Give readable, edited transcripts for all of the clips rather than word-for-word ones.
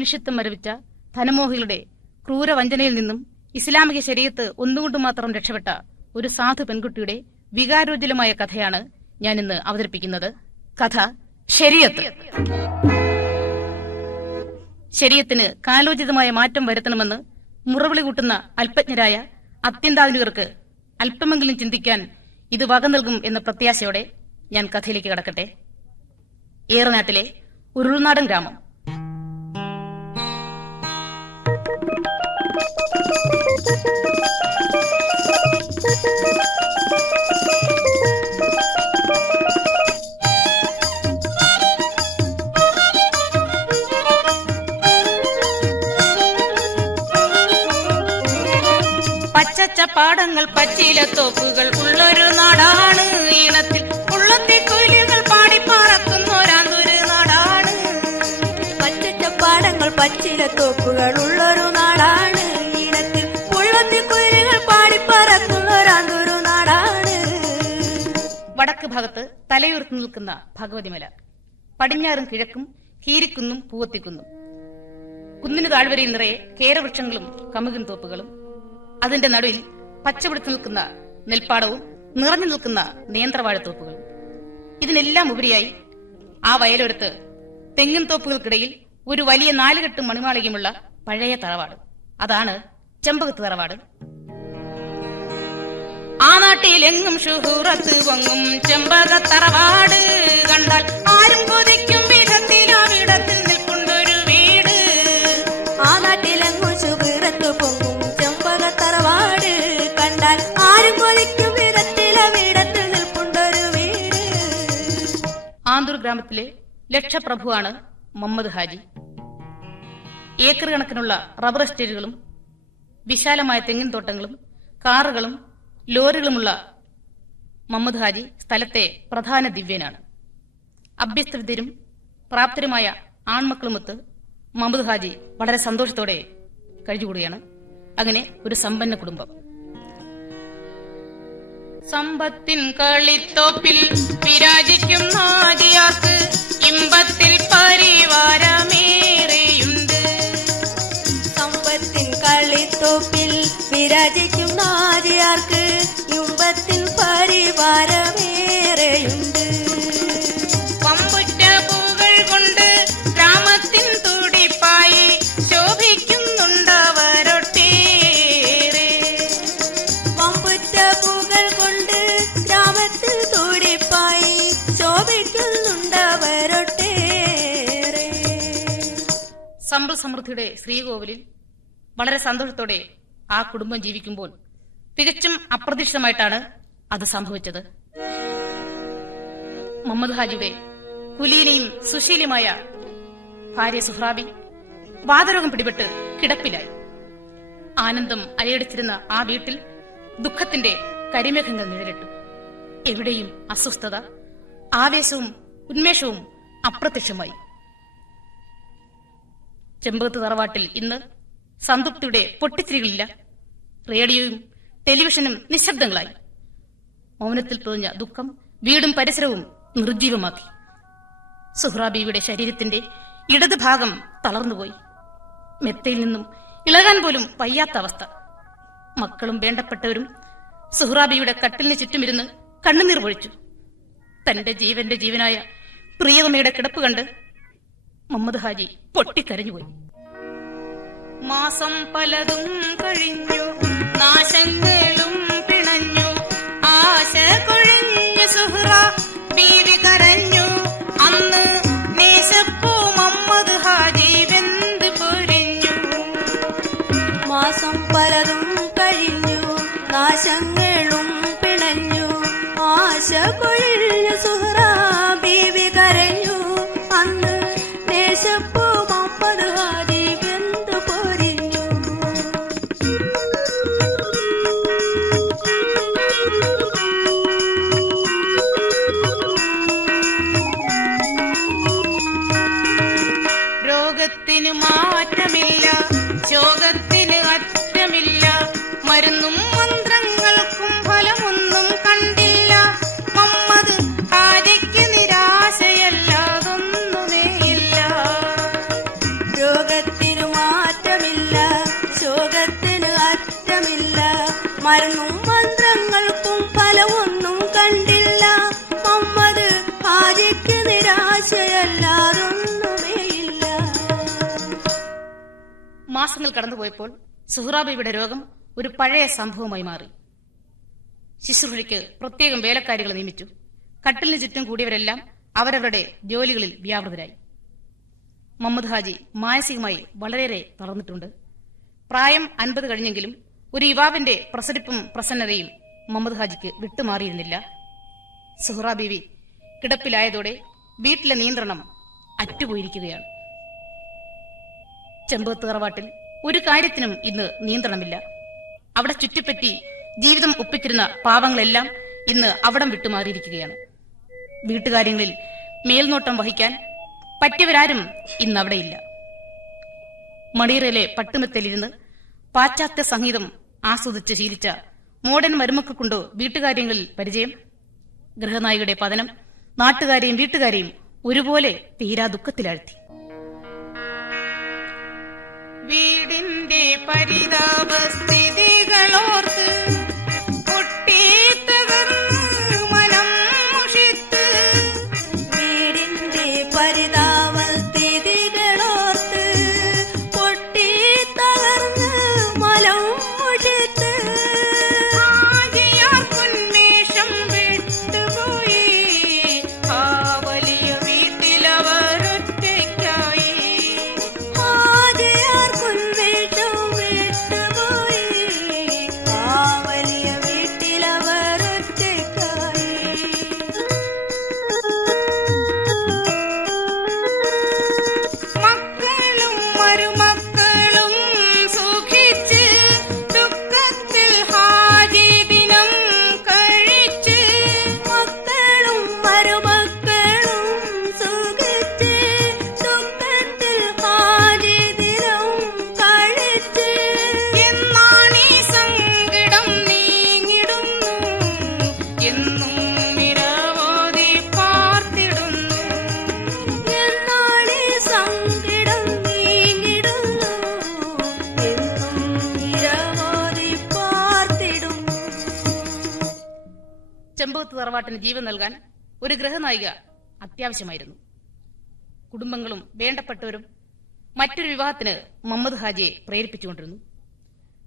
മനുഷ്യത്വം മരവിച്ച ധനമോഹികളുടെ ക്രൂരവഞ്ചനയിൽ നിന്നും ഇസ്ലാമിക ശരീഅത്ത് ഒന്നുകൊണ്ട് മാത്രം രക്ഷപ്പെട്ട ഒരു സാധു പെൺകുട്ടിയുടെ വികാരോജ്വലമായ കഥയാണ് ഞാൻ ഇന്ന് അവതരിപ്പിക്കുന്നത്. കഥ ശരീഅത്ത്. ശരീഅത്തിന് കാലോചിതമായ മാറ്റം വരുത്തണമെന്ന് മുറവിളി കൂട്ടുന്ന അല്പജ്ഞരായ അത്യന്താധുനികർക്ക് അല്പമെങ്കിലും ചിന്തിക്കാൻ ഇത് വക നൽകും എന്ന പ്രത്യാശയോടെ ഞാൻ കഥയിലേക്ക് കടക്കട്ടെ. ഏറനാട്ടിലെ ഒരു ഉൾനാടൻ ഗ്രാമം. പച്ചച്ചപ്പാടങ്ങൾ പച്ചിലത്തോപ്പുകൾ ഉള്ളൊരു നാടാണ്. ഈണത്തിൽ ഉള്ളത്തി കുയിലുകൾ പാടിപ്പാറക്കുന്നൊരാന്തൊരു നാടാണ്. പച്ചച്ചപ്പാടങ്ങൾ പച്ചിലത്തോപ്പുകൾ ഉള്ളൊരു നാടാണ്. ഈണത്തിൽ ഉള്ളത്തി കുയിലുകൾ പാടിപ്പാറക്കുന്നൊരാന്തൊരു നാടാണ്. വടക്ക് ഭാഗത്ത് തലയുയർത്തി നിൽക്കുന്ന ഭഗവതിമല, പടിഞ്ഞാറും കിഴക്കും കീരിക്കുന്നും പൂവത്തിക്കുന്നും. കുന്നിന് താഴ്വരയിൽ നിറയെ കേരവൃക്ഷങ്ങളും കമുകിൻ തോപ്പുകളും. അതിന്റെ നടുവിൽ പച്ചപിടിച്ചു നിൽക്കുന്ന നെൽപ്പാടവും നിറഞ്ഞു നിൽക്കുന്ന നേന്ത്രവാഴത്തോപ്പുകളും. ഇതിനെല്ലാം ഉപരിയായി ആ വയലോരത്ത് തെങ്ങിൻ തോപ്പുകൾക്കിടയിൽ ഒരു വലിയ 4 കെട്ട് മണിമാളികയുമുള്ള പഴയ തറവാട്. അതാണ് ചെമ്പകത്ത് തറവാട്. ആ നാട്ടിലെങ്ങും ഷുഹൂറത്ത് പൊങ്ങും ചെമ്പകത്തറവാട്. കണ്ടാൽ ആരും കൊതിക്കും വിധത്തിൽ ആ വീടത്തിൽ നിൽക്കൊണ്ടൊരു വീട്. ആ നാട്ടിലെങ്ങും ഷുഹൂറത്ത് പൊങ്ങും ചെമ്പകത്തറവാട്. കണ്ടാൽ ആരും കൊതിക്കും വിധത്തിൽ ആ വീടത്തിൽ നിൽക്കൊണ്ടൊരു വീട്. ആന്തൂർ ഗ്രാമത്തിലെ ലക്ഷപ്രഭുവാണ് മുഹമ്മദ് ഹാജി. ഏക്കർ കണക്കിനുള്ള റബ്ബർ എസ്റ്റേറ്റുകളും വിശാലമായ തെങ്ങിൻ തോട്ടങ്ങളും കാറുകളും ലോറികളുമുള്ള മുഹമ്മദ് ഹാജി സ്ഥലത്തെ പ്രധാന ദിവ്യനാണ്. അഭ്യസ്തവിദ്യരും പ്രാപ്തരുമായ ആൺമക്കളുമൊത്ത് മുഹമ്മദ് ഹാജി വളരെ സന്തോഷത്തോടെ കഴിഞ്ഞുകൂടുകയാണ്. അങ്ങനെ ഒരു സമ്പന്ന കുടുംബം. സമ്പത്തിൻ കളിത്തോപ്പിൽ വിരാജിക്കും ഹാജിയാർക്ക് ഇമ്പത്തിൽ പരിവാരമേറെയുണ്ട്. സമ്പത്തിൻ കളിത്തോപ്പിൽ വിരാജിക്കും ഹാജിയാർക്ക് ഇമ്പത്തിൽ പരിവാരമേറെയുണ്ട്. പമ്പുറ്റ പൂകൾ കൊണ്ട് ഗ്രാമത്തിൻ തുടിപ്പായി ശോഭിക്കുന്നുണ്ടവരൊട്ടേറെ. പമ്പുറ്റ പൂകൾ കൊണ്ട് ഗ്രാമത്തിൽ തുടിപ്പായി ശോഭിക്കുന്നുണ്ടവരൊട്ടേറെ. സമ്പൽ സമൃദ്ധിയുടെ ശ്രീകോവിലിൽ വളരെ സന്തോഷത്തോടെ ആ കുടുംബം ജീവിക്കുമ്പോൾ തികച്ചും അപ്രതീക്ഷിതമായിട്ടാണ് അത് സംഭവിച്ചത്. മുഹമ്മദ് ഹാജിയുടെ കുലീനയും സുശീലയുമായ ഭാര്യ സുഹ്റാബി വാതരോഗം പിടിപെട്ട് കിടപ്പിലായി. ആനന്ദം അലയടിച്ചിരുന്ന ആ വീട്ടിൽ ദുഃഖത്തിന്റെ കരിമേഘങ്ങൾ നിഴലിട്ടു. എവിടെയും അസ്വസ്ഥത, ആവേശവും ഉന്മേഷവും അപ്രത്യക്ഷമായി. ചെമ്പകത്ത് തറവാട്ടിൽ ഇന്ന് സംതൃപ്തിയുടെ പൊട്ടിച്ചിരികളില്ല. റേഡിയോയും ടെലിവിഷനും നിശബ്ദങ്ങളായി. മൗനത്തിൽ പൊതിഞ്ഞ ദുഃഖം വീടും പരിസരവും നിർജീവമാക്കി. സുഹ്റാബിയുടെ ശരീരത്തിന്റെ ഇടത് ഭാഗം തളർന്നുപോയി. മെത്തയിൽ നിന്നും ഇളകാൻ പോലും വയ്യാത്ത അവസ്ഥ. മക്കളും വേണ്ടപ്പെട്ടവരും സുഹ്റാബിയുടെ കട്ടിലിന് ചുറ്റുമിരുന്ന് കണ്ണുനീർ പൊഴിച്ചു. തന്റെ ജീവന്റെ ജീവനായ പ്രിയതമയുടെ കിടപ്പ് കണ്ട് മുഹമ്മദ് ഹാജി പൊട്ടിക്കരഞ്ഞുപോയി. മാസം പലതും കഴിഞ്ഞു, നാശങ്ങളും പിണഞ്ഞു, ആശ കൊഴിഞ്ഞു സുഹ്റ ബീവി കരഞ്ഞു. അന്ന് നേശപ്പൂ മുഹമ്മദ് ഹാജി വെന്ത് പൊരിഞ്ഞു. മാസം പലതും കഴിഞ്ഞു, നാശങ്ങളും പിണഞ്ഞു, ആശ കൊഴിഞ്ഞു സുഹ്റ ബീവി കരഞ്ഞു. അന്ന് നേശപ്പൂ മുഹമ്മദ് ഹാജി വെന്ത് പൊരിഞ്ഞു. രോഗത്തിന് മാറ്റമില്ല, ശോകത്തിന് അറ്റമില്ല, മരുന്നും മന്ത്രങ്ങൾക്കും ഫലമൊന്നും കണ്ടില്ല. മുഹമ്മദ് മന്ത്രങ്ങൾക്കും ഫലമൊന്നും കണ്ടില്ല. മുഹമ്മദ് ഹാജിക്ക് നിരാശയല്ലാതൊന്നുമേയില്ല. മാസങ്ങൾ കടന്നുപോയപ്പോൾ സുഹ്റാ ബീവിയുടെ രോഗം ഒരു പഴയ സംഭവമായി മാറി. ശുശ്രൂഷയ്ക്ക് പ്രത്യേകം വേലക്കാരികളെ നിയമിച്ചു. കട്ടിലിന് ചുറ്റും കൂടിയവരെല്ലാം അവരവരുടെ ജോലികളിൽ വ്യാപൃതരായി. മുഹമ്മദ് ഹാജി മാനസികമായി വളരെയേറെ തളർന്നിട്ടുണ്ട്. പ്രായം 50 കഴിഞ്ഞെങ്കിലും ഒരു യുവാവിന്റെ പ്രസരിപ്പും പ്രസന്നതയും മുഹമ്മദ് ഹാജിക്ക് വിട്ടുമാറിയിരുന്നില്ല. സുഹ്റാ ബീവി കിടപ്പിലായതോടെ വീട്ടിലെ നിയന്ത്രണം അറ്റുപോയിരിക്കുകയാണ്. ചെമ്പകത്ത് തറവാട്ടിൽ ഒരു കാര്യത്തിനും ഇന്ന് നിയന്ത്രണമില്ല. അവിടെ ചുറ്റിപ്പറ്റി ജീവിതം ഒപ്പിച്ചിരുന്ന പാവങ്ങളെല്ലാം ഇന്ന് അവിടം വിട്ടുമാറിയിരിക്കുകയാണ്. വീട്ടുകാര്യങ്ങളിൽ മേൽനോട്ടം വഹിക്കാൻ പറ്റിയവരാരും ഇന്ന് അവിടെയില്ല. മണിയറയിലെ പട്ടുമെത്തലിരുന്ന് പാശ്ചാത്യ സംഗീതം ആസ്വദിച്ച് ശീലിച്ച മോഡേൺ മരുമക്കൾക്കുണ്ടോ വീട്ടുകാര്യങ്ങളിൽ പരിചയം? ഗൃഹനായികയുടെ പതനം നാട്ടുകാരെയും വീട്ടുകാരെയും ഒരുപോലെ തീരാ ദുഃഖത്തിലാഴ്ത്തി. വീടിന്റെ പരിതാപസ്ഥിതികളോർത്ത് പൊട്ടിത്തകർന്ന് മനം മുഷിത്ത്. വീടിന്റെ പരിതാപസ്ഥിതികളോർത്ത് പൊട്ടിത്തകർന്ന് മനം മുഷിത്ത്. ഹാജിയാർക്കുന്മേഷം വിട്ടുപോയി ആ വലിയ വീട്ടിലവരൊറ്റയ്ക്കായി. ഹാജിയാർക്കുന്മേഷം വിട്ടുപോയി ആ വലിയ വീട്ടിലവരൊറ്റയ്ക്കായി. മക്കളും മരുമക്കളും സുഖിച്ച് ദുഃഖത്തിൽ ഹാജി ദിനം കഴിച്ച്. മക്കളും മരുമക്കളും സുഖിച്ച് ദുഃഖത്തിൽ ഹാജി ദിനം കഴിച്ച്. എന്നാണീ സങ്കടം നീങ്ങിടുന്നു എന്നും നിരവധി പാർത്തിടുന്നു. എന്നാളീ സങ്കടം നീങ്ങിടുന്നു എന്നും നിരവധി പാർത്തിടുന്നു. ചെമ്പകത്ത് തറവാട്ടിന് ജീവൻ നൽകാൻ ഒരു ഗൃഹനായിക അത്യാവശ്യമായിരുന്നു. കുടുംബങ്ങളും വേണ്ടപ്പെട്ടവരും മറ്റൊരു വിവാഹത്തിന് മുഹമ്മദ് ഹാജിയെ പ്രേരിപ്പിച്ചുകൊണ്ടിരുന്നു.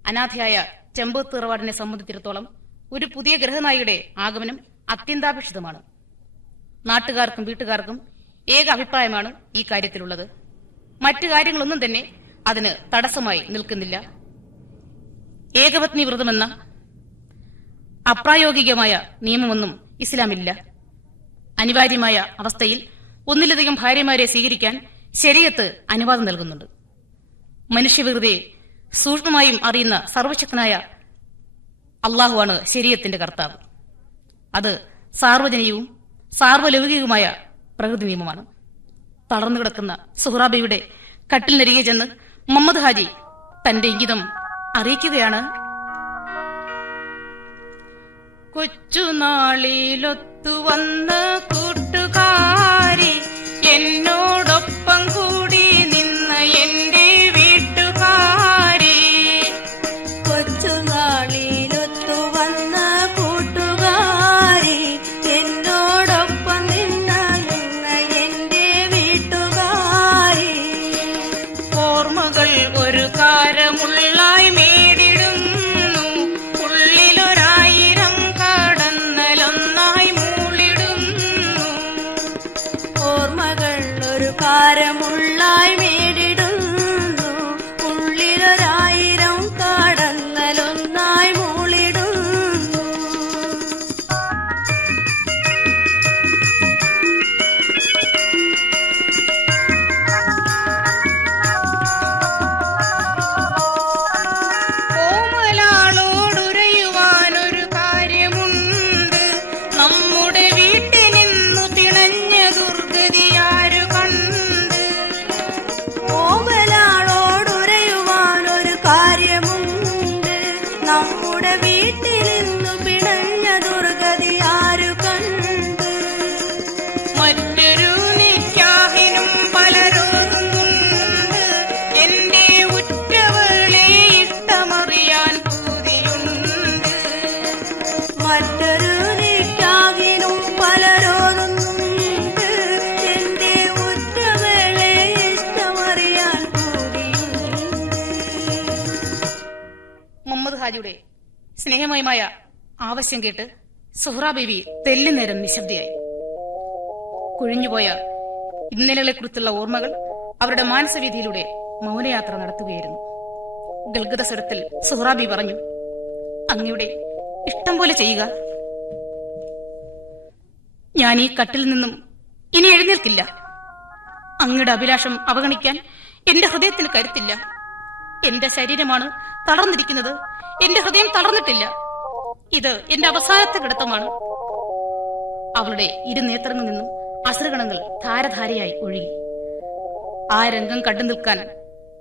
അനാഥയായ ചെമ്പകത്ത് തറവാടിനെ സംബന്ധിച്ചിടത്തോളം ഒരു പുതിയ ഗൃഹനായികയുടെ ആഗമനം അത്യന്താപേക്ഷിതമാണ്. നാട്ടുകാർക്കും വീട്ടുകാർക്കും ഏക അഭിപ്രായമാണ് ഈ കാര്യത്തിലുള്ളത്. മറ്റു കാര്യങ്ങളൊന്നും തന്നെ അതിന് തടസ്സമായി നിൽക്കുന്നില്ല. ഏകപത്നി വ്രതമെന്ന അപ്രായോഗികമായ നിയമമൊന്നും ഇസ്ലാമില്ല. അനിവാര്യമായ അവസ്ഥയിൽ ഒന്നിലധികം ഭാര്യമാരെ സ്വീകരിക്കാൻ ശരീഅത്ത് അനുവാദം നൽകുന്നുണ്ട്. മനുഷ്യവികൃതിയെ സൂക്ഷ്മമായും അറിയുന്ന സർവശക്തനായ അള്ളാഹുവാണ് ശരീഅത്തിന്റെ കർത്താവ്. അത് സാർവജനീയവും സാർവലൗകികവുമായ പ്രകൃതി നിയമമാണ്. തളർന്നു കിടക്കുന്ന സുഹ്റാ ബീവിയുടെ കട്ടിലിനരികെ ചെന്ന് മുഹമ്മദ് ഹാജി തന്റെ ഇംഗിതം അറിയിക്കുകയാണ്. കൊച്ചുനാളിലൊത്തുവന്ന കൂട്ടുകാരി, എന്നോടൊപ്പം കൂടി നിന്ന എന്റെ വീട്ടുകാരി. കൊച്ചുനാളിലൊത്തു വന്ന കൂട്ടുകാരി, എന്നോടൊപ്പം നിന്ന എന്റെ വീട്ടുകാരി. ഓർമ്മകൾ ഒരു കാരമുള്ളായി മേടിടുന്നു, ഉള്ളിലൊരായിരം കടന്നലൊന്നായി മൂളിടുന്നു. മറ്റൊരു നിക്കാഹിനും പലരോരുന്നുണ്ട്. എന്റെ ഉറ്റവളെ ഇഷ്ടമറിയാൻ കൂടിയുണ്ട്. മുഹമ്മദ് ഹാജിയുടെ സ്നേഹമയമായ ആവശ്യം കേട്ട് സുഹ്റാ ബീവി തെല്ലുനേരം നിശബ്ദയായി. കുഴിഞ്ഞുപോയ ഇന്നലെകളെക്കുറിച്ചുള്ള ഓർമ്മകൾ അവരുടെ മാനസവീതിയിലൂടെ മൗനയാത്ര നടത്തുകയായിരുന്നു. ഗൽഗത സ്വരത്തിൽ സുഹ്റാ ബീവി പറഞ്ഞു, അങ്ങയുടെ ഇഷ്ടം പോലെ ചെയ്യുക. ഞാൻ ഈ കട്ടിൽ നിന്നും ഇനി എഴുന്നേൽക്കില്ല. അങ്ങയുടെ അഭിലാഷം അവഗണിക്കാൻ എന്റെ ഹൃദയത്തിന് കരുത്തില്ല. എന്റെ ശരീരമാണ് തളർന്നിരിക്കുന്നത്, എന്റെ ഹൃദയം തളർന്നിട്ടില്ല. ഇത് എന്റെ അവസാനത്തെ കിടത്തമാണ്. അവളുടെ ഇരുനേത്രങ്ങളിൽ നിന്നും അശ്രുകണങ്ങൾ ധാരധാരയായി ഒഴുകി. ആ രംഗം കണ്ടു നിൽക്കാൻ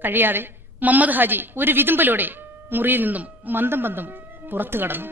കഴിയാതെ മുഹമ്മദ് ഹാജി ഒരു വിതുമ്പലോടെ മുറിയിൽ നിന്നും മന്ദം മന്ദം പുറത്തു കടന്നു.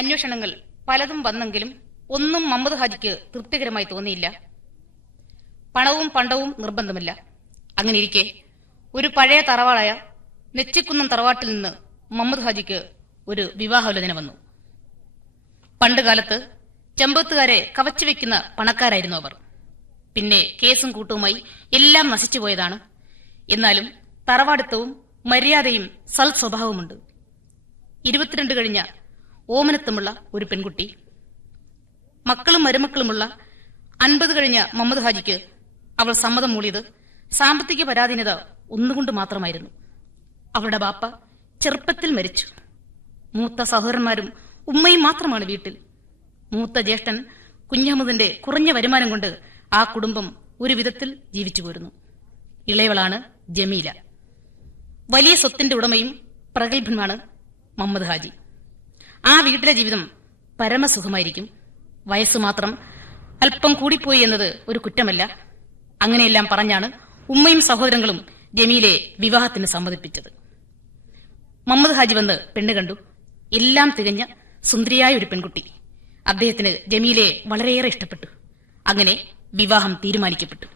അന്വേഷണങ്ങൾ പലതും വന്നെങ്കിലും ഒന്നും മുഹമ്മദ് ഹാജിക്ക് തൃപ്തികരമായി തോന്നിയില്ല. പണവും പണ്ടവും നിർബന്ധമില്ല. അങ്ങനെയിരിക്കെ ഒരു പഴയ തറവാടായ നെച്ചിക്കുന്നം തറവാട്ടിൽ നിന്ന് മുഹമ്മദ് ഹാജിക്ക് ഒരു വിവാഹാലോചന വന്നു. പണ്ടുകാലത്ത് ചെമ്പത്തുകാരെ കവച്ചുവെക്കുന്ന പണക്കാരായിരുന്നു അവർ. പിന്നെ കേസും കൂട്ടവുമായി എല്ലാം നശിച്ചുപോയതാണ്. എന്നാലും തറവാടിത്തവും മര്യാദയും സൽ സ്വഭാവമുണ്ട്. 22 കഴിഞ്ഞ ഓമനത്വമുള്ള ഒരു പെൺകുട്ടി. മക്കളും മരുമക്കളുമുള്ള 50 കഴിഞ്ഞ മുഹമ്മദ് ഹാജിക്ക് അവൾ സമ്മതം മൂളിയത് സാമ്പത്തിക പരാധീനത ഒന്നുകൊണ്ട് മാത്രമായിരുന്നു. അവളുടെ ബാപ്പ ചെറുപ്പത്തിൽ മരിച്ചു. മൂത്ത സഹോദരന്മാരും ഉമ്മയും മാത്രമാണ് വീട്ടിൽ. മൂത്ത ജ്യേഷ്ഠൻ കുഞ്ഞഹമ്മദിന്റെ കുറഞ്ഞ വരുമാനം കൊണ്ട് ആ കുടുംബം ഒരു വിധത്തിൽ ജീവിച്ചു പോരുന്നു. ഇളയവളാണ് ജമീല. വലിയ സ്വത്തിന്റെ ഉടമയും പ്രഗത്ഭനുമാണ് മുഹമ്മദ് ഹാജി. ആ വീട്ടിലെ ജീവിതം പരമസുഖമായിരിക്കും. വയസ്സു മാത്രം അല്പം കൂടിപ്പോയി എന്നത് ഒരു കുറ്റമല്ല. അങ്ങനെയെല്ലാം പറഞ്ഞാണ് ഉമ്മയും സഹോദരങ്ങളും ജമീലെ വിവാഹത്തിന് സമ്മതിപ്പിച്ചത്. മുഹമ്മദ് ഹാജി വന്ന് പെണ്ണ് കണ്ടു. എല്ലാം തികഞ്ഞ സുന്ദരിയായ ഒരു പെൺകുട്ടി. അദ്ദേഹത്തിന് ജമീലയെ വളരെയേറെ ഇഷ്ടപ്പെട്ടു. അങ്ങനെ വിവാഹം തീരുമാനിക്കപ്പെട്ടു.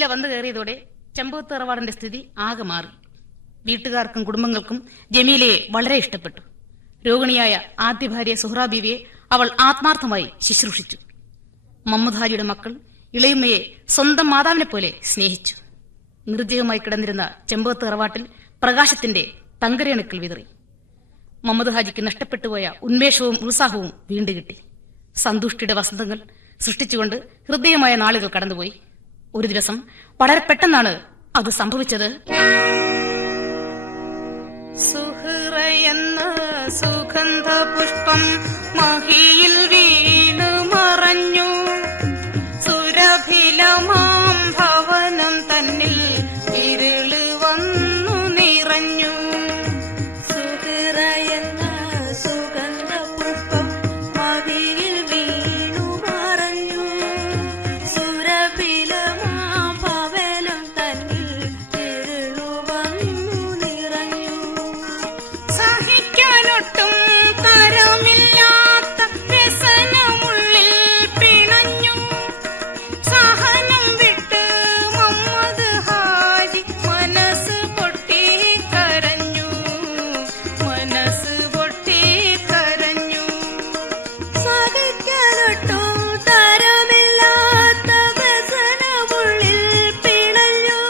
ജമീല വന്നു കയറിയതോടെ ചെമ്പകത്ത് തറവാടിന്റെ സ്ഥിതി ആകെ മാറി. വീട്ടുകാർക്കും കുടുംബങ്ങൾക്കും ജമീലയെ വളരെ ഇഷ്ടപ്പെട്ടു. രോഗിണിയായ ആദ്യ ഭാര്യ സുഹ്റാ ബീവിയെ അവൾ ആത്മാർത്ഥമായി ശുശ്രൂഷിച്ചു. മുഹമ്മദ് ഹാജിയുടെ മക്കൾ ഇളയുമ്മയെ സ്വന്തം മാതാവിനെ പോലെ സ്നേഹിച്ചു. നിർജ്ജീവമായി കിടന്നിരുന്ന ചെമ്പകത്ത് തറവാട്ടിൽ പ്രകാശത്തിന്റെ തങ്കരയണുക്കൾ വിതറി. മുഹമ്മദ് ഹാജിക്ക് നഷ്ടപ്പെട്ടുപോയ ഉന്മേഷവും ഉത്സാഹവും വീണ്ടു കിട്ടി. സന്തുഷ്ടിയുടെ വസന്തങ്ങൾ സൃഷ്ടിച്ചുകൊണ്ട് ഹൃദയമായ നാളുകൾ കടന്നുപോയി. ഒരു ദിവസം വളരെ പെട്ടെന്നാണ് അത് സംഭവിച്ചത്. സുഹ്റയെന്ന സുഗന്ധ പുഷ്പം മഹിയിൽ വീണു മറഞ്ഞു. സുരഭിലമാം ഭവനം തന്നിൽ ഇരുള് വന്നു നിറഞ്ഞു. സുഹ്റയെന്ന സുഗന്ധ പുഷ്പം മഹിയിൽ വീണു മറഞ്ഞു. സുരഭിലമാം ഭവനം തന്നിൽ ഇരുളു വന്നു നിറഞ്ഞു. സഹിക്കാനൊട്ടും തരമില്ലാത്ത വ്യസനമുള്ളിൽ പിണഞ്ഞു. സഹനം വിട്ട് മുഹമ്മദ് ഹാജി മനസ്സ് പൊട്ടി കരഞ്ഞു. മനസ്സ് പൊട്ടി കരഞ്ഞു. സഹിക്കാനൊട്ടും തരമില്ലാത്ത വ്യസനമുള്ളിൽ പിണഞ്ഞു.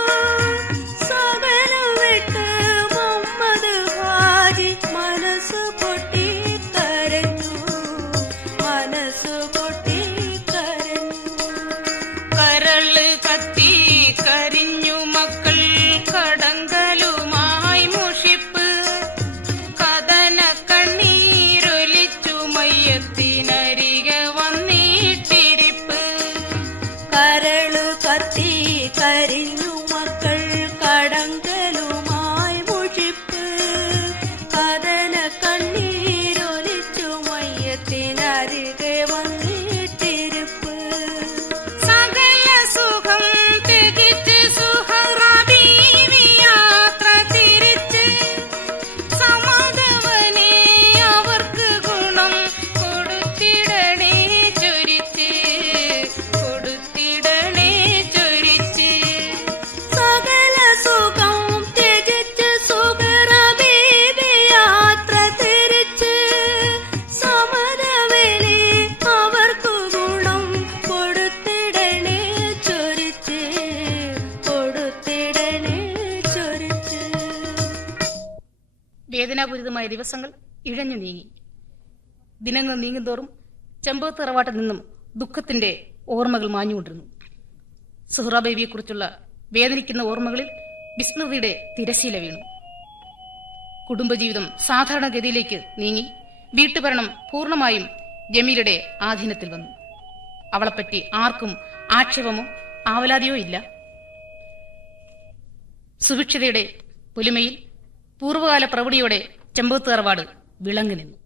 സഹനം വിട്ട് മുഹമ്മദ് ഹാജി മനസ്സ് പൊട്ടി കരഞ്ഞു. മനസ്സ് പൊട്ടി കരഞ്ഞു. കരള് കത്തി കരിഞ്ഞു മക്കൾ കടങ്കലുമായി മുഷിപ്പ്. കഥന കണ്ണീരൊലിച്ചു മയ്യത്തിനരികെ വന്നിട്ടിരിപ്പ്. കരളു കത്തി കരിഞ്ഞു മക്കൾ കടങ്കലുമായി മുഷിപ്പ്. കഥന കണ്ണീരൊലിച്ചു മയ്യത്തിനരികെ വന്നിട്ടിരിപ്പ്. സകല സുഖം ത്യജിച്ച് സുഹ്റാ ബീവി യാത്ര തിരിച്ച്. സമതവനെ അവർക്ക് ഗുണം കൊടുത്തിടണേ ചൊരിച്ച്. കൊടുത്തിടണേ ചൊരിച്ച്. സകല സുഖം ത്യജിച്ച് സുഹ്റാ ബീവി യാത്ര തിരിച്ച്. സമതവനെ അവർക്ക് ഗുണം കൊടുത്തിടണേ ചൊരിച്ച്. കൊടുത്തിടണേ ചൊരിച്ച്. വേദനാപൂരിതമായ ദിവസങ്ങൾ ഇഴഞ്ഞു നീങ്ങി. ദിനങ്ങൾ നീങ്ങുന്തോറും ചെമ്പകത്ത് തറവാട്ടിൽ നിന്നും ദുഃഖത്തിന്റെ ഓർമ്മകൾ മാഞ്ഞുകൊണ്ടിരുന്നു. സുഹ്റാ ബേബിയെക്കുറിച്ചുള്ള വേദനിക്കുന്ന ഓർമ്മകളിൽ വിസ്മൃതിയുടെ തിരശീല വീണു. കുടുംബജീവിതം സാധാരണഗതിയിലേക്ക് നീങ്ങി. വീട്ടുഭരണം പൂർണ്ണമായും ജമീലയുടെ ആധീനത്തിൽ വന്നു. അവളെപ്പറ്റി ആർക്കും ആക്ഷേപമോ ആവലാതിയോ ഇല്ല. സുഭിക്ഷതയുടെ പൊലിമയിൽ പൂർവ്വകാല പ്രൗഢിയോടെ ചെമ്പകത്ത് തറവാട് വിളങ്ങി നിന്നു.